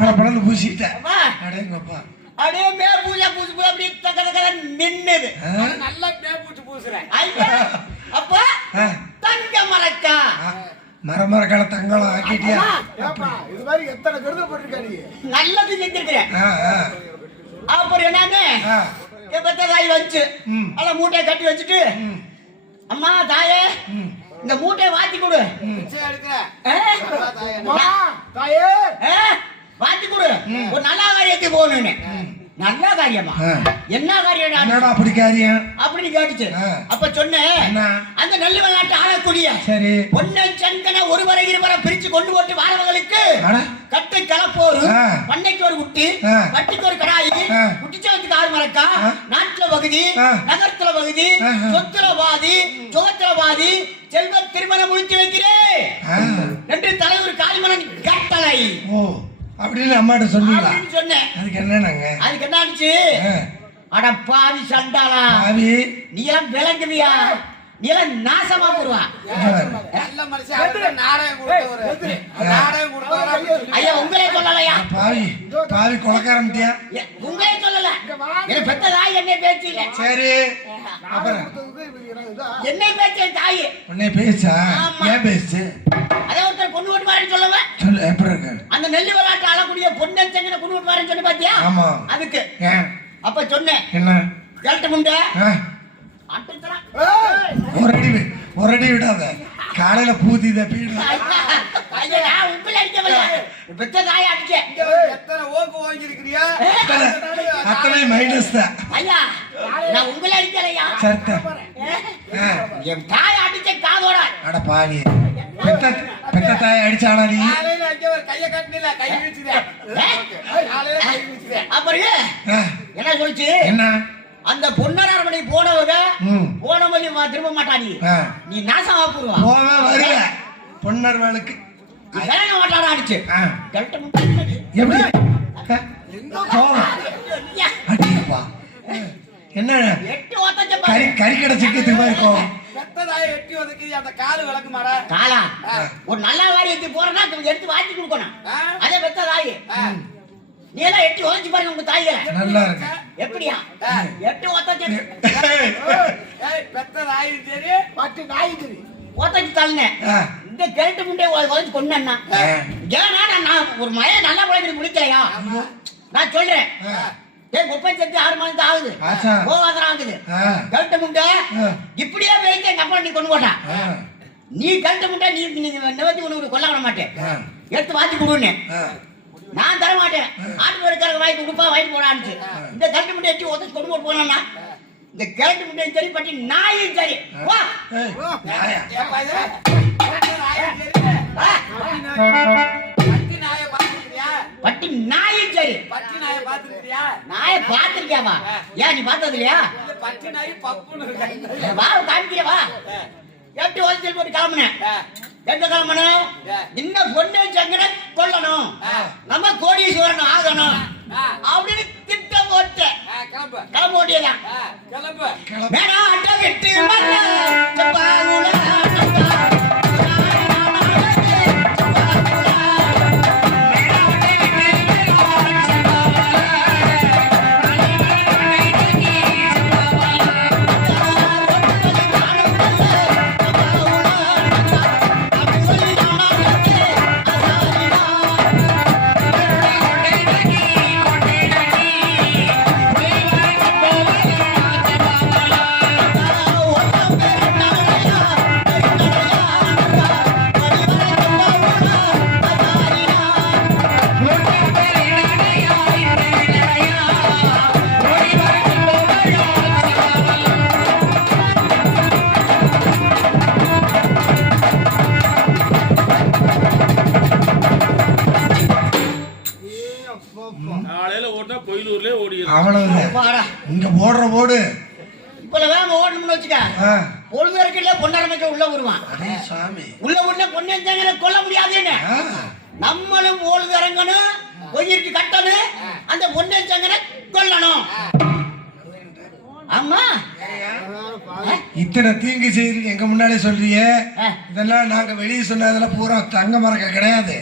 பழப்பழன்னு பூசிட்டேன். அப்படியே மே பூஜை பூசி அப்படியே தக்க நின்னுது. நல்லா பூச்சி பூசுறேன். அப்ப தங்க மரக்கா மரமரக்கால தங்கம் ஆக்கிட்டியா? இது மாதிரி எத்தனை கருது போட்டிருக்காரு. நல்லது செஞ்சிருக்கிறேன். அப்புறம் என்னன்னு பெத்த தாய் வச்சு அல்ல மூட்டையை கட்டி வச்சுட்டு, அம்மா தாயே இந்த மூட்டையை வாத்தி கொடு. வாத்தி கொடு, ஒரு நல்ல காரியத்துக்கு போகணும்னு. நல்ல காரியமா? என்ன காரியம்? அப்படி காரியம் அப்படின்னு கேட்டுச்சு. அப்ப சொன்னேன், அந்த நெல்லு விளையாட்டு ஆளக்கூடிய பொன்னை சங்கனை ஒருவரை இருவரை பிரிச்சு கொண்டு போட்டு வாரவங்களுக்கு கட்டை கலப்போரு, பண்ணைக்கு ஒரு குட்டி, வட்டிக்கு ஒரு கடாயி, குட்டிச்சவத்துக்கு 6 மரக்கா, நாட்டுல பகுதி, நகரத்துல பகுதி, சொத்துல பாதி, சுகத்துல பாதி, செல்வ திருமணம் முடித்து வைக்கிறேன் என்று தலைவர் காளிமணன் கட்டளை அப்படின்னு அம்மாட்ட சொன்னீங்களா? சொன்னேன். அதுக்கு என்னன்னாங்க? அதுக்கு என்ன ஆச்சு? அட பாவி சண்டாளா, நீ எல்லாம் விளங்குவியா? நீ எல்லாம் நாசமா போடுவா. நல்ல மனுஷன் நாடகம் கொடுத்தவரு. நாடகம் கொடுத்தவரு. ஐயா உங்களே சொல்லலையா? பாவி பாவி கொலைக்காரன்ட்டியா? உங்களே சொல்லல. என் பெத்த தாய் என்னை பேச்சு இல்ல. சரி என்னை பேச்சு தாய். உன்னை பேச்சா? ஏன் பேச்சு? அதே ஒருத்தர் கொண்டு விட்டு வரேன்னு சொல்லுவேன். சொல்லு எப்படி இருக்கு? அந்த நெல்லு விளையாட்டு ஆளக்கூடிய பொண்ணை சங்கனை கொண்டு விட்டு வரேன்னு சொல்லி பாத்தியா? ஆமா. அதுக்கு அப்ப சொன்னேன், என்ன கேட்ட முண்டை அட்டுத்தலாம். ஒரு அடி விடாத காலையில பூத்தி தப்பிடு. ஐயா, நான் உங்களை அடிக்கவில்லை. பெத்த தாயை அடிச்சேன். எத்தனை ஓக்கு வாங்கியிருக்கிறியா? அத்தனை மைனஸ் தான். ஐயா, நான் உங்களை அடிக்கலையா? சத்த என் தாயை அடிச்ச காதோட. அட பாவி, பெத்த தாயை அடிச்சானா நீ? காலையில அங்கே ஒரு கையை காட்டினில, கை வீச்சுதே. காலையில கை வீச்சுதே. அப்புறம் என்ன சொல்லுச்சு? என்ன? அந்த பொன்னராமனை போனவங்க போன வழி திரும்ப மாட்டானி. நீ நாசமா போடுவா. போவே வருவ பொன்னர் வேலுக்கு அதான் மாட்டாடா அடிச்சு. எப்படி போவா அடிப்பா? என்ன எட்டு ஓத்தச்ச கறிக்கடை சிக்கத்துக்கு இருக்கும். பெத்ததாயை எட்டி ஒதுக்கி அந்த காலு விளக்குமாடா. காலா ஒரு நல்ல வாரியத்தை போறனா எடுத்து வாங்கி கொடுக்கணும். அதே பெத்த தாய் நீ எல்லாம் எட்டி உதச்சு பாருங்க உங்க தாய்களை. நல்லா இருக்கு. எப்படியா எட்டு ஓத்தச்ச பெத்ததாயும் சரி பட்டு நாயும் சரி ஓத்தச்சு தள்ளினேன். இந்த கேட்டு முண்டை உதச்சு கொண்டேன்னா ஏன்னா நான் ஒரு மழையை நல்லா பழகிறது முடிக்கலையா? நான் சொல்றேன். குப்பை செஞ்சு 6 மாதம் ஆகுது. கோவாசனம் ஆகுது. கழுட்ட முண்டை இப்படியே வைக்க எங்க அப்பா நீ கொண்டு போட்டான். நீ கழுட்ட முண்டை நீ நிவர்த்தி உனக்கு கொல்ல விட மாட்டேன். எடுத்து வாங்கி கொடுன்னு நான் தர மாட்டேன். ஆட்டு வரைக்காரங்க வாங்கி கொடுப்பா வாங்கி போடான்னு. இந்த கழுட்ட முண்டை எட்டி ஒத்துச்சு கொண்டு போட்டு போனா இந்த கிழட்டு முட்டையும் சரி பட்டி நாயும் சரி. வா பட்டி நாயும் சரி. பட்டி நாயை பாத்துருக்கியா? நாயை பாத்திருக்கியாவா? ஏன் நீ பார்த்தது இல்லையா? பட்டி நாய் பப்புன்னு வா காமிக்கிற வா. எட்டு வருஷத்தில் போட்டு கிளம்புனேன். எங்க கிளம்பணும்? இன்னும் பொண்ணு சங்கட கொல்லணும், நம்ம கோடீஸ்வரன் ஆகணும் அப்படின்னு திட்டம் போட்டு கிளம்ப ஓட்டியதான். வேணா அட்ட விட்டு அவ்வளவுதான். இங்க ஓடுற ஓடு இப்ப வேக ஓடணும்னு வச்சுக்க. பொழுது இருக்குல்ல பொன்னரமைக்க உள்ள வருவான். உள்ள உள்ள பொண்ணு கொல்ல முடியாதுன்னு நம்மளும் ஓடுது இறங்கணும், ஒயிருக்கு கட்டணும், அந்த பொண்ணு சங்கனை கொல்லணும். ஆமா இத்தனை தீங்கு செய்து எங்க முன்னாலே சொல்றியே. இதெல்லாம் நாங்க வெளியே சொன்னதுல பூரா தங்க மரக்கா கிடையாது.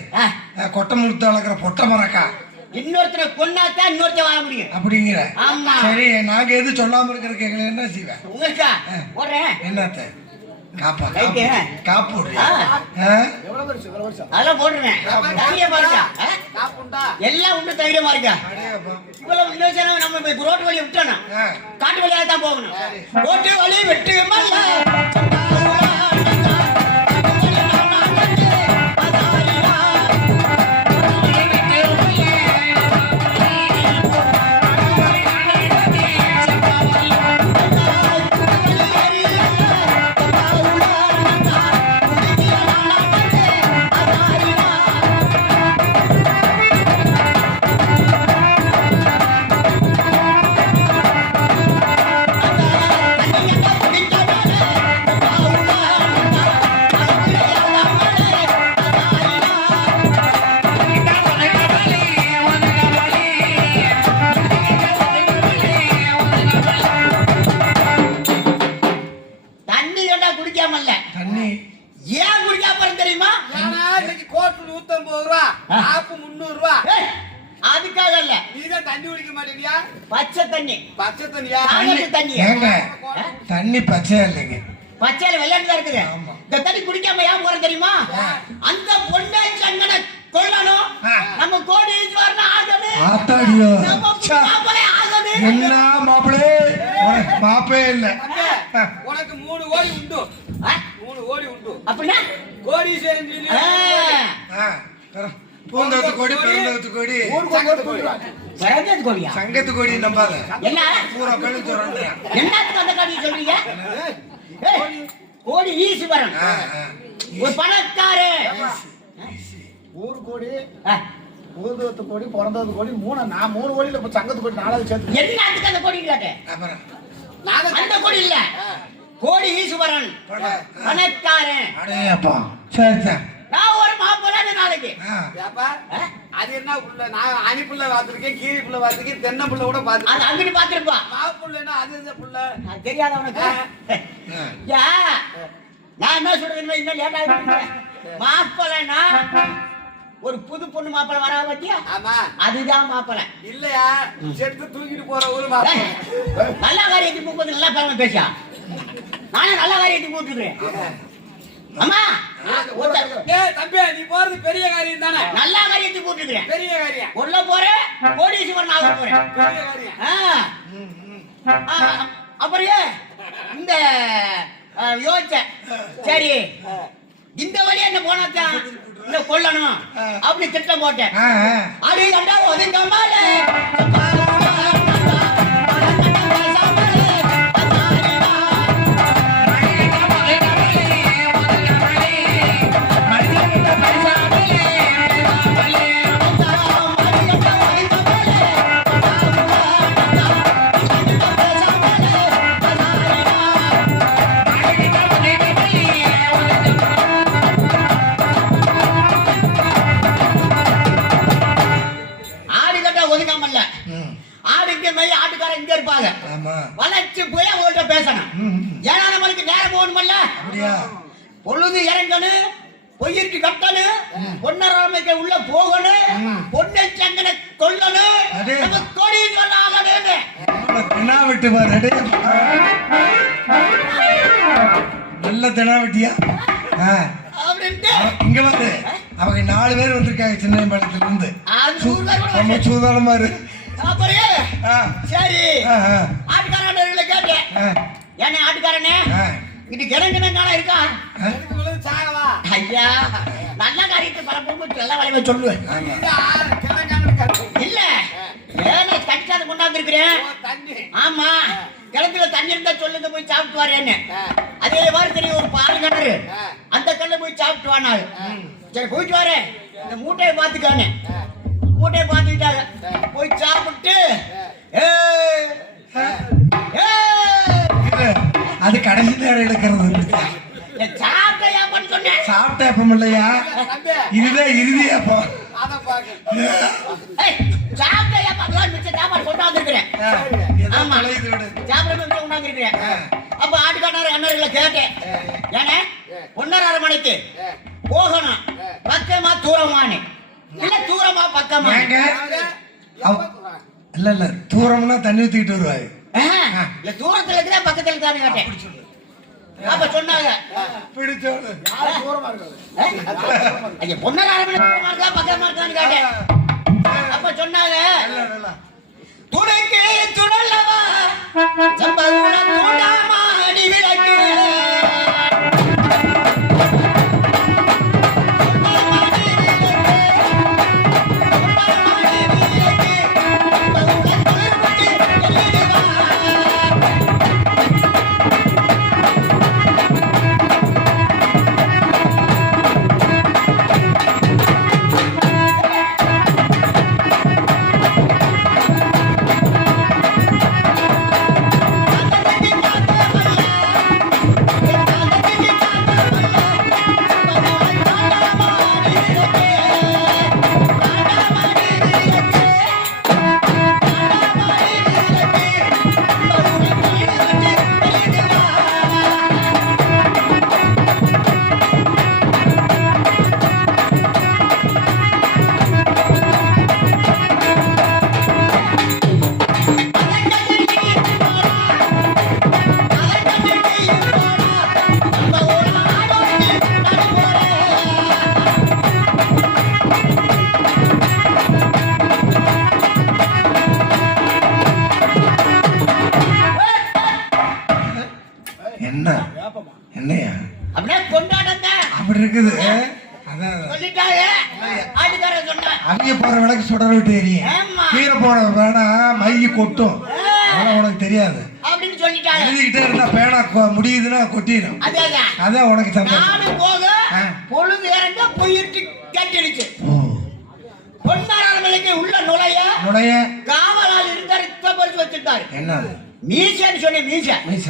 கொட்டை முழுத்து வளர்க்குற பொட்டை மரக்கா. இன்னொருத்தரை கொன்னாத்தான் இன்னொருத்த வாழ முடியும் அப்படிங்கிற. ஆமா சரி, நாங்க எது சொல்லாம இருக்கிறதுக்கு எங்களை என்ன செய்வேன்? உங்களுக்கா போடுறேன். என்னத்த காப்பா காப்பு அதெல்லாம் போட்டுருவேன். தைரியமா இருக்கா? எல்லாம் உண்டு தைரியமா இருக்கா? இவ்வளவு இன்னொரு நம்ம ரோட்டு வழியை விட்டோம், காட்டு வழியாக தான் போகணும். ரோட்டு வழி விட்டு தண்ணி பச்சையா இல்லைங்க, பச்சையில வெள்ளாண்டு இருக்குது. இந்த தண்ணி குடிக்காம ஏன் போற தெரியுமா? அந்த பொண்ணை சங்கனை கொல்லணும், நம்ம கோடீஸ்வரன் ஆகணும். ஆத்தாடியோ நம்ம மாப்பிள்ளை ஆகணும். என்ன மாப்பிள்ளை? மாப்பே இல்ல உனக்கு 3 கோடி உண்டு. ஆ? 3 கோடி உண்டு. அப்படின்னா கோடீஸ்வரன் சொல்லி ஆ. பூந்தோத்து கோடி பெருந்தோத்து கோடி பிறந்தது கோடியா? சங்கத்து கோடி நம்பாத என்ன பூரா பேரும் சொல்றேன். என்னத்துக்கு அந்த கோடி சொல்றீங்க? ஏய், கோடி ஈஸ்வரன் ஒரு பணக்காரு. 1 கோடி ஆ. ஊதுவத்து கோடி பிறந்தது கோடி 3 நான் 3 கோடியில இப்ப சங்கத்து கோடி 4வது சேர்த்து என்னத்துக்கு அந்த கோடி கேட்டேன்? அப்புறம் அந்த கோடி இல்ல, கோடி ஈஸ்வரன் பணக்காரன். அடேப்பா சரி தான். நான் ஒரு மாப்பிள்ளை நாளைக்கு. ஏப்பா, அது என்ன புள்ள? நான் அணி புள்ள பார்த்திருக்கேன், கீரி புள்ள பார்த்திருக்கேன், தென்னை புள்ள கூட பார்த்திருக்கேன். அது அங்கிட்டு பாத்துருப்பா. மாப்புள்ளன்னா அது என்ன புள்ள? அது தெரியாத உனக்கு? யா, நான் என்ன சொல்றேன், இன்னும் லேட் ஆயிடுச்சு. மாப்பிள்ளைனா ஒரு புது பொண்ணு மாப்பிள்ளை வரா பத்தியா? ஆமா, அதுதான் மாப்பிள்ளை. இல்லையா செத்து தூக்கிட்டு போற ஒரு மாப்பிள்ளை. நல்ல காரியத்துக்கு போகும்போது நல்லா பேச பேசியா? நானும் நல்ல காரியத்துக்கு போட்டுருக்கேன். அம்மா, ஏய் தம்பி, நீ போறது பெரிய காரியம் தானே? நல்ல காரியத்துக்கு போட்டுருக்கேன். பெரிய காரியம், உள்ள போறேன், கோடீஸ்வரன் ஆக போறேன். பெரிய காரியம். அப்புறம் இந்த யோசிச்சேன், சரி இந்த வழியா என்ன போனாத்தான் இந்த கொல்லணும் அப்படி திட்டம் போட்டேன். அது கண்டா ஒதுங்கம்மாலே ஆட்டுக்காரன் இங்க இருப்பாங்க. வளைச்சு போய் அவங்கள்ட்ட பேசணும். ஏன்னா நம்மளுக்கு நேரம் போகணுமல்ல. பொழுது இறங்கணும், பொய்யிட்டு கட்டணும், பொன்னராமைக்கு உள்ள போகணும், பொன்னை சங்கனை கொல்லணும், நம்ம கொடி சொன்னாங்க. விட்டு பாரு, நல்ல தினா விட்டியா அப்படின்ட்டு இங்க வந்து அவங்க 4 பேர் வந்திருக்காங்க சின்னம்பாளையத்துல இருந்து. அது சூதானமா இரு. சரி, ஆட்டுக்காரன் கேட்டேன், ஏன்னா ஆட்டுக்காரனே இது கிணங்கினா இருக்கா? சாகவா ஐயா, நல்ல காரியத்தை பரப்பும் நல்ல வளைவை சொல்லுவேன். இல்ல, ஏன்னா கடிச்சாது கொண்டாந்து இருக்கிறேன். ஆமா, கிணத்துல தண்ணி இருந்தா சொல்லுங்க, போய் சாப்பிட்டு வரேன்னு. அதே மாதிரி தெரியும் ஒரு பால் கிணறு, அந்த கல்ல போய் சாப்பிட்டு வானாரு. சரி போயிட்டு வரேன், இந்த மூட்டையை பார்த்துக்கானே. மூட்டையை பார்த்துக்கிட்டாங்க, போய் சாப்பிட்டு அது கடைசி நேரம் எடுக்கிறது. சாப்பிட்ட அப்பம் இல்லையா, இதுதான் இறுதியாப்பா. அப்ப ஆட்டுக்காரர் அண்ணர்களை கேட்டேன், ஏன்னா 1:30 மணிக்கு போகணும், பக்கமா தூரமானு இல்ல தூரமா பக்கமா? இல்ல இல்ல தூரம்னா தண்ணி ஊத்திக்கிட்டு வருவாரு. இல்ல தூரத்துல இருக்கிற பக்கத்துல தானே கேட்டேன். அப்ப சொன்னாங்க தூரமா இருக்காது. ஐயா, 1:30 மணி தூரமா இருக்கா பக்கமா இருக்கான்னு கேட்டேன். அப்ப சொன்னாங்க, துணைக்கு துணல்லவா சம்பகுல துணாமாடி விளக்கு. ஆட்டுக்கார சொன்னேன் அவிய போற விளக்கு சுடர விட்டு எரியும் ஆமா. கீரை போட வேணா மைய கொட்டும் அதெல்லாம் உனக்கு தெரியாது அப்படின்னு சொல்லிட்டாங்க. எழுதிக்கிட்டே இருந்தா பேனா முடியுதுன்னா கொட்டிடும். அதான் உனக்கு சந்தோஷம். நானும் போக பொழுது இறங்க போயிட்டு கட்டிடுச்சு. பொன்னாரமலைக்கு உள்ள நுழைய காவலால் இருந்த ரத்த பறிச்சு வச்சுட்டாரு. என்னது மீசன்னு சொன்னேன். மீச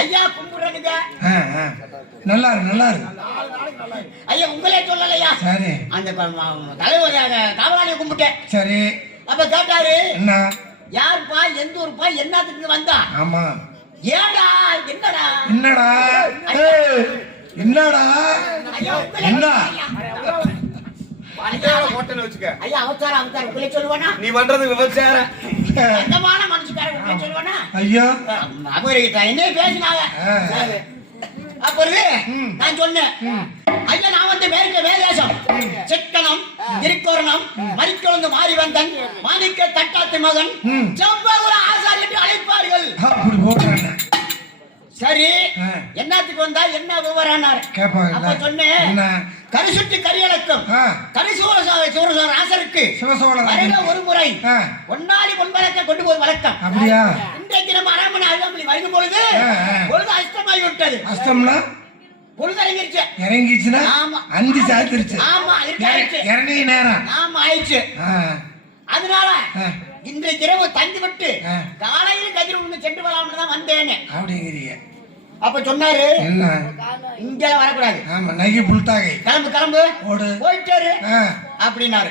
ஐயா கும்பிடுறதுங்க. நல்லா இருக்கு ஐயா உங்களே சொல்லலையா? சரி அந்த தலைவர் காவலாளியை கும்பிட்டேன். சரி அப்ப கேட்டாரு என்ன யாருப்பா எந்த ஊருப்பா என்னத்துக்கு வந்தா? ஆமா ஏடா என்னடா என்னடா ஐயா என்ன ஹோட்டல் வச்சுக்க. ஐயா அவதாரம் உங்களே சொல்லுவானா? நீ பண்றது விபச்சாரம். அந்தமான மனுஷக்காரன் உங்களே சொல்லுவானா? ஐயோ அபரிகிட்ட என்ன பேசினாங்க. அப்புறம் நான் சொன்னேன் ஐயா நான் வந்து மேற்க வேதேசம் சிக்கனம் திருக்கோரணம் மறிக்கொழுந்து மாரிவந்தன் மாணிக்க தட்டாத்து மகன் செம்பகுல ஆசாரி என்று அழைப்பார்கள். அப்படி போடுறாங்க. சரி என்னத்துக்கு வந்தா என்ன விவரம் அப்ப சொன்னேன். கரிசுட்டு கரியலக்கம் கரிசூர ஆசருக்கு ஒரு முறை ஒன்னாலி பொன்பழக்கம் கொண்டு போய் வழக்கம். அப்படியா? இன்றைக்கு நம்ம அரண்மனை அருகாமலி வருகும் பொழுது பொழுது அஷ்டமாகி விட்டது. அஷ்டம்னா பொழுது இறங்கிருச்சு. இறங்கிச்சுன்னா அந்தி சாத்திருச்சு. ஆமா இறங்கி நேரம் ஆமா ஆயிடுச்சு. அதனால இன்றைக்கு இரவு தங்கி விட்டு காலையில் கதிர் உண்மை சென்று வரலாம்னு தான் வந்தேனே அப்படிங்கிறீங்க. அப்ப சொன்னாரு என்ன இங்க வரக்கூடாது. ஆமா நகி புல்தாகை கிளம்பு ஓடு போயிட்டாரு அப்படின்னாரு.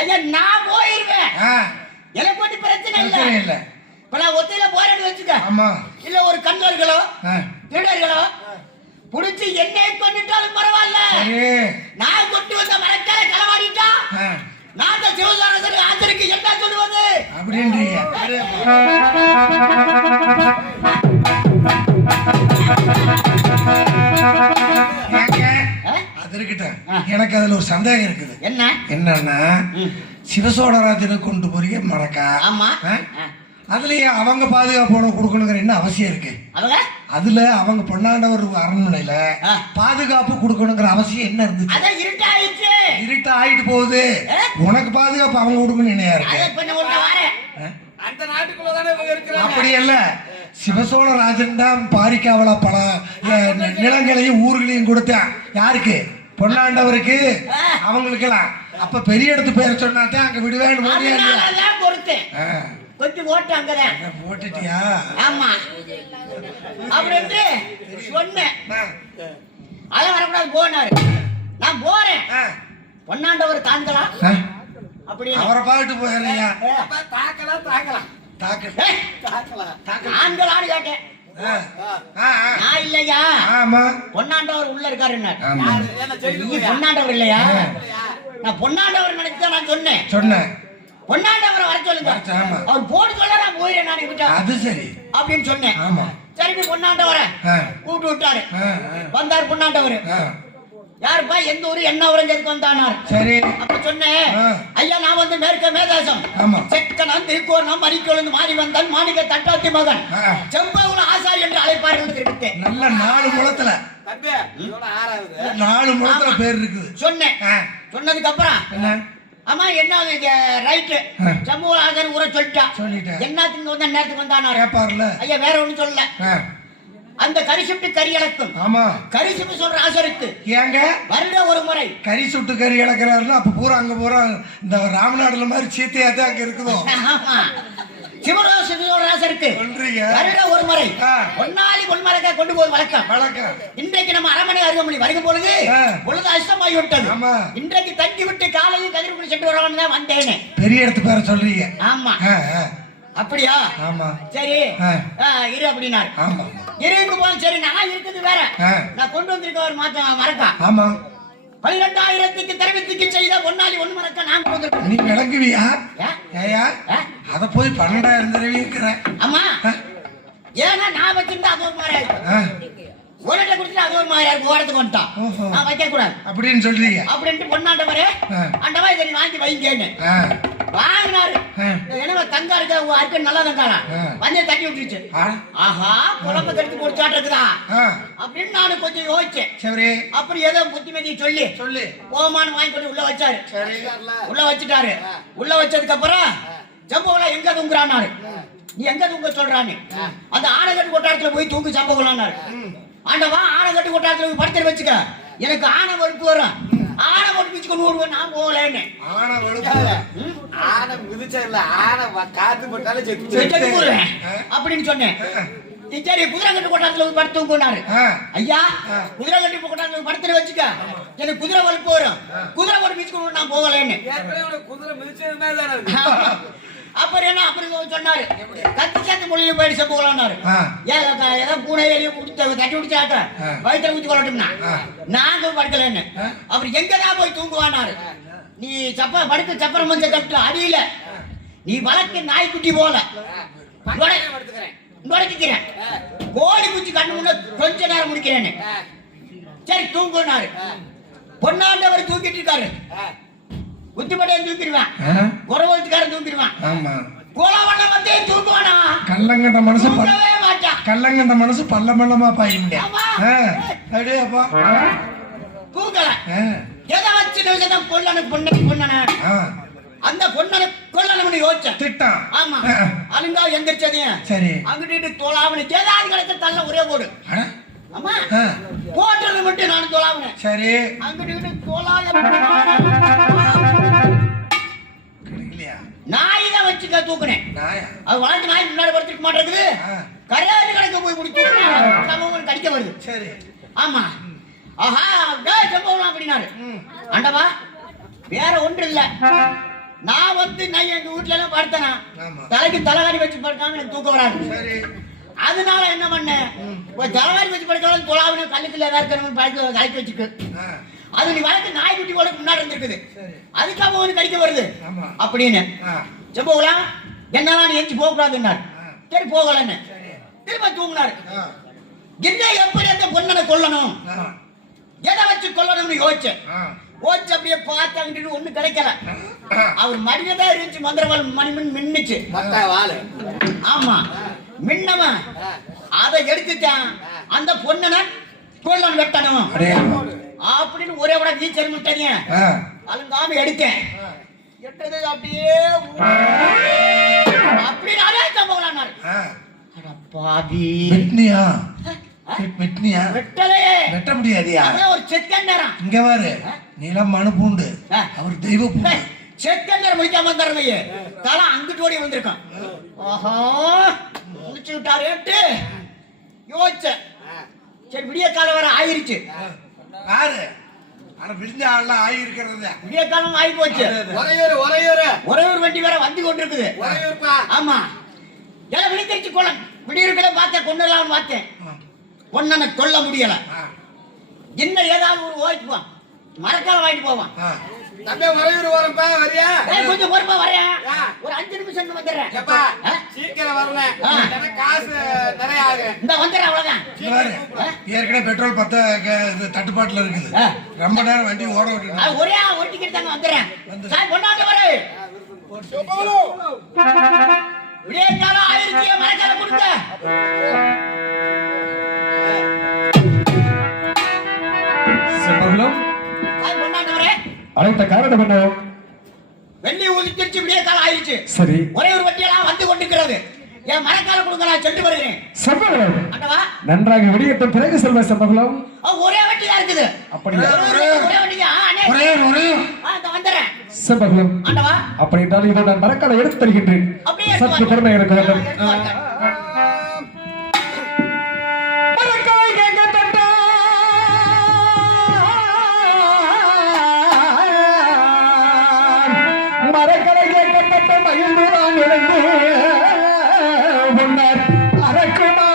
ஐயா நான் போயிருவேன். எனக்கு கொண்டு பிரச்சனை இல்ல. இப்ப நான் ஒத்தையில போறேன்னு வச்சுக்க. ஆமா இல்ல ஒரு கண்ணர்களோ திருடர்களோ புடிச்சு என்னை கொண்டுட்டாலும் பரவாயில்ல. நான் கொண்டு வந்த மரக்கால களவாடிட்டா நான் தான் சிவசாரசர் ஆச்சரிக்கு என்ன சொல்லுவது அப்படின்றீங்க. அது இருக்கட்டும். எனக்கு அதுல ஒரு சந்தேகம் இருக்குது. என்னன்னா சிவசோழராஜனை கொண்டு போறீங்க மறக்கா. அதுலயே அவங்க பாதுகாப்பு கொடுக்கணுங்கிற என்ன அவசியம் இருக்கு? அதுல அவங்க பொன்னாண்டவர் அரண்மனையில பாதுகாப்பு கொடுக்கணுங்கிற அவசியம் என்ன இருந்துச்சு? இருட்டு ஆயிட்டு போகுது. உனக்கு பாதுகாப்பு அவங்க கொடுக்கணும் என்ன இருக்கு? அந்த நாட்டுக்குள்ளதானே இவங்க இருக்கிறாங்க. அப்படி இல்ல சிவசோழராஜன் தான் பாரிக்காவல பல நிலங்களையும் ஊர்களையும் கொடுத்தான். யாருக்கு? பொன்னாண்டவருக்கு அவங்களுக்கெல்லாம். அப்ப பெரிய இடத்து பேர் சொன்னாதான் அங்க விடுவேன்னு கொஞ்சம் ஓட்டு அங்கதான் போட்டுட்டியா? ஆமா அப்படி சொன்னேன். அதான் வரக்கூடாது போனாரு. நான் போறேன். பொன்னாண்டவர் தாங்கலாம் அப்படி அவரை பாட்டு போயிடுறியா? ஆண்களான்னு கேட்டேன். நான் இல்லையா பொன்னாண்டவர் உள்ள இருக்காரு. பொன்னாண்டவர் இல்லையா? நான் பொன்னாண்டவர் நினைச்சுதான் நான் சொன்னேன். பொன்னாண்டவரை வர சொல்லுங்க. அவர் போட்டு சொல்ல நான் போயிடுறேன். நான் அது சரி அப்படின்னு சொன்னேன். சரி பொன்னாண்டவரை கூப்பிட்டு விட்டாரு. வந்தார் பொன்னாண்டவர். யாருப்பா எந்த ஊரு என்ன ஊரஞ்சதுக்கு வந்தானார். சரி அப்ப சொன்னேன் ஐயா நான் வந்து மேற்க மேதாசம் செக்கனம் திருக்கோணம் மறிக்கொழுந்து மாரிவந்தன் மாணிக்க தட்டாத்தி மகன் செம்பகுல ஆசாரி என்று அழைப்பார்கள் தெரிவித்தேன். நல்ல 4 முழத்துல 4 முழத்துல பேர் இருக்குது சொன்னேன். சொன்னதுக்கு அப்புறம் ஆமா என்ன ரைட்டு சமூக ஆசாரி ஊரை சொல்லிட்டேன். என்னத்துக்கு வந்த நேரத்துக்கு வந்தானார். ஐயா வேற ஒண்ணும் சொல்லல. அந்த கரிசுட்டு கறி இழக்கும். ஆமா கரிசுட்டு சொல்ற ஆசருக்கு ஏங்க வருட ஒரு முறை கறி சுட்டு கறி இழக்கிறாருன்னா அப்ப பூரா அங்க பூரா இந்த ராமநாடுல மாதிரி சீத்தையாத்தான் அங்க இருக்குதோ. சிவராசருக்கு வருட ஒரு முறை பொன்னாளி பொன்மரக்கா கொண்டு போய் வழக்கம். இன்றைக்கு நம்ம அரண்மனை அருகாமணி வருகும் பொழுது பொழுது அஷ்டமாகி விட்டது. இன்றைக்கு தங்கி விட்டு காலையில் கதிர்குடி சென்று வரலாம்னு தான் வந்தேனே. பெரிய இடத்து பேர சொல்றீங்க? ஆமா அப்படியா? ஆமா சரி இரு அப்படின்னாரு. ஆமா இருக்கு போது சரி நான் இருக்குது வேற. நான் கொண்டு வந்திருக்க ஒரு மாற்றம் மறக்கா. ஆமா 12,000க்கு தெரிவித்துக்கு செய்த பொன்னாளி ஒண்ணு மறக்க நான் கொண்டு வந்திருக்கேன். நீ விளங்குவியா? ஏயா அத போய் 12,000 தெரிவிக்கிற. ஆமா ஏன்னா நான் வச்சிருந்தா அது ஒரு மாதிரி ஆயிடும். ஒரேட்ட குடிச்சிட்டு அது ஒரு மாதிரி இருக்கு, ஓரத்துக்கு வந்துட்டான். நான் வைக்க கூடாது அப்படின்னு சொல்றீங்க. அப்படின்ட்டு பொண்ணாண்டவரே ஆண்டவா இதை நீ வாங்கி வைங்கன்னு வாங்கினாரு. என்ன தங்கா இருக்க அருக்கு நல்லா தங்காரா வந்து தட்டி விட்டுருச்சு. ஆஹா குழம்பு கெடுத்து போடுச்சாட்டு இருக்குதா அப்படின்னு நானும் கொஞ்சம் யோசிச்சேன். சரி அப்படி ஏதோ புத்திமதி சொல்லி போமான்னு வாங்கி கொண்டு உள்ள வச்சாரு. உள்ள வச்சுட்டாரு. உள்ள வச்சதுக்கு அப்புறம் ஜம்புல எங்க தூங்குறான்னாரு. நீ எங்க தூங்க சொல்றான்னு அந்த ஆனைக்கட்டு கொட்டாரத்துல போய் தூங்கு சம்பவம்னாரு. ஆண்டவா ஆனைக்கட்டு கொட்டாரத்துல போய் படுத்து வச்சுக்க, எனக்கு ஆனை வறுப்பு வரும், ஆனை போட்டு பிச்சுக்கொண்டு ஓடுவேன், நான் போகலன்னு. ஆனை மிதிச்சா இல்ல, ஆனை காத்து போட்டாலே செத்து போடுவேன் அப்படின்னு சொன்னேன். சரி குதிரை கட்டு கொட்டாரத்துல போய் படுத்து தூங்குனாரு. ஐயா குதிரை கட்டி கொட்டாரத்துல படுத்து வச்சுக்க, எனக்கு குதிரை வறுப்பு வரும், குதிரை போட்டு பிச்சுக்கொண்டு நான் போகலன்னு. குதிரை மிதிச்சதுமே தானே இருக்கு. அப்புறம் என்ன அப்புறம் சொன்னாரு, கத்தி சேர்த்து மொழியில போயிடுச்சு போகலான்னாரு. ஏதோ பூனை எலியை தட்டி பிடிச்சாக்க வயிற்று ஊற்றி கொள்ளட்டும்னா நாங்க படுக்கலன்னு. அப்புறம் எங்கதான் போய் தூங்குவானாரு. நீ படுக்க சப்பரம் மஞ்ச கட்டு அடியில நீ வளர்க்க நாய்க்குட்டி போல நுழைக்கிறேன், கோழி குச்சி கண்ணு முன்ன கொஞ்ச நேரம் முடிக்கிறேன்னு. சரி தூங்குனாரு. பொன்னாண்டவர் தூக்கிட்டு இருக்காரு. புத்திமடையன் தூக்கிடுவான், குறவத்துக்காரன் தூக்கிடுவான், கோலவண்ண வந்து தூக்குவானா. கல்லங்கண்ட மனசு மாட்டான். கல்லங்கண்ட மனசு பல்ல பல்லமா பாய முடியாது. தூக்கல எதை வச்சு கொல்லனு பொண்ணன அந்த பொண்ணனை கொல்லனு யோசிச்சேன். திட்டம். ஆமா அழுங்கா எந்திரிச்சது. சரி அங்கிட்டு தோளாவனுக்கு ஏதாவது கிடைக்க தள்ள ஒரே போடு. ஆமா போட்டது மட்டும் நான் தோளாவனேன். சரி அங்கிட்டு நாயிதான் வச்சுக்க தூக்குனேன். அது வளர்ந்து நாய் முன்னாடி படுத்துக்க மாட்டேங்குது. கரையாடி கடைக்க போய் முடிச்சு கடிக்க வருது. சரி ஆமா ஆஹா சம்பவம் அப்படின்னாரு. ஆண்டவா வேற ஒன்று இல்ல, நான் வந்து நான் எங்க வீட்டுல எல்லாம் படுத்தனா தலைக்கு தலைகாரி வச்சு படுத்தாம எனக்கு தூக்கம் வராது. அதனால என்ன பண்ணேன், தலைகாரி வச்சு படுத்தாலும் தொலாவின கல்லுக்குள்ள ஏதாவது கலைக்க வச்சுக்கு. அது நீ வளர்த்து நாய்க்குட்டி கூட முன்னாடி இருந்திருக்குது, அதுக்காக ஒன்று கடிக்க வருது அப்படின்னு செம்பலாம். என்னன்னா நீ எஞ்சி போக கூடாதுன்னாரு. சரி போகலன்னு திரும்ப தூங்கினாரு. என்ன எப்படி அந்த பொண்ணனை கொல்லணும், எதை வச்சு கொல்லணும்னு யோசிச்சேன். யோசிச்சு அப்படியே பார்த்தாங்கிட்டு ஒண்ணு கிடைக்கல. அவர் மடியில்தான் இருந்துச்சு மந்திரவாள் மணிமணி மின்னுச்சு. ஆமா மின்னவன் அதை எடுத்துட்டான். அந்த பொண்ணனை கொல்லன் வெட்டணும் அப்படின்னு ஒரே விட நீச்சல் விட்டீங்க. அழுங்காம எடுத்தேன். எட்டது அப்படியே அப்படின்னு அதே சம்பவம். பாபி வெட்டினியா வெட்டலையே வெட்ட முடியாதியா. ஒரு செகண்ட் நேரம் இங்க பாரு, நிலம் மனு பூண்டு அவர் தெய்வ பூண்டு. செகண்ட் நேரம் முடிக்காம வந்துடுறவையே தலை அங்கிட்டு ஓடி வந்திருக்கான். ஆஹா முடிச்சு விட்டாரேட்டு யோசிச்ச. சரி விடிய காலம் வர ஆயிருச்சு. யாரு விழுந்த ஆள்லாம் ஆயிருக்கிறது விடிய காலம் ஆகி போச்சு. ஒரையூர் வண்டி வேற வந்து கொண்டிருக்குது. ஆமா எல்லாம் விழித்திருச்சு கொள்ளம். விடியிருக்கல பார்த்தேன், கொண்டலாம்னு பார்த்தேன், பொண்ணனை கொல்ல முடியல. என்ன ஏதாவது ஒரு ஓய்க்குவான், மரக்கால வாங்கிட்டு போவான். கொஞ்சம் பொறுப்பா வரையா, ஒரு 5 நிமிஷம் வந்துடுறேன். சீக்கிரம் வரல, காசு நிறைய ஆகும். இந்த வந்துடுறேன் அவ்வளவுதான். ஏற்கனவே பெட்ரோல் தட்டுப்பாட்டுல இருக்குது. ரொம்ப நேரம் வண்டி ஓட விட்டு ஒரே ஒரு டிக்கெட் தாங்க வந்துடுறேன். கொண்டாந்து வர விடிய காலம் ஆயிரத்தி மரக்கால கொடுங்க. அழைத்த காரணம் என்ன? வெள்ளி ஊதிச்சு விடிய காலம் ஆயிடுச்சு. சரி ஒரே ஒரு வண்டியெல்லாம் வந்து கொண்டிருக்கிறது. என் மரக்கால கொடுங்க, நான் சென்று வருகிறேன். சம்பளம் நன்றாக வெடியட்டும், பிறகு செல்வ சம்பளம். ஒரே வண்டி தான் இருக்குது. அப்படியா? ஒரே வண்டியா? வந்துடுறேன் சம்பளம். அப்படி என்றால் இதை நான் மரக்கால எடுத்து தருகின்றேன். சற்று பொறுமை இருக்க வேண்டும். மரக்கலை கேட்கப்பட்ட மகிழ்ந்து நான் இழந்து அரக்குமா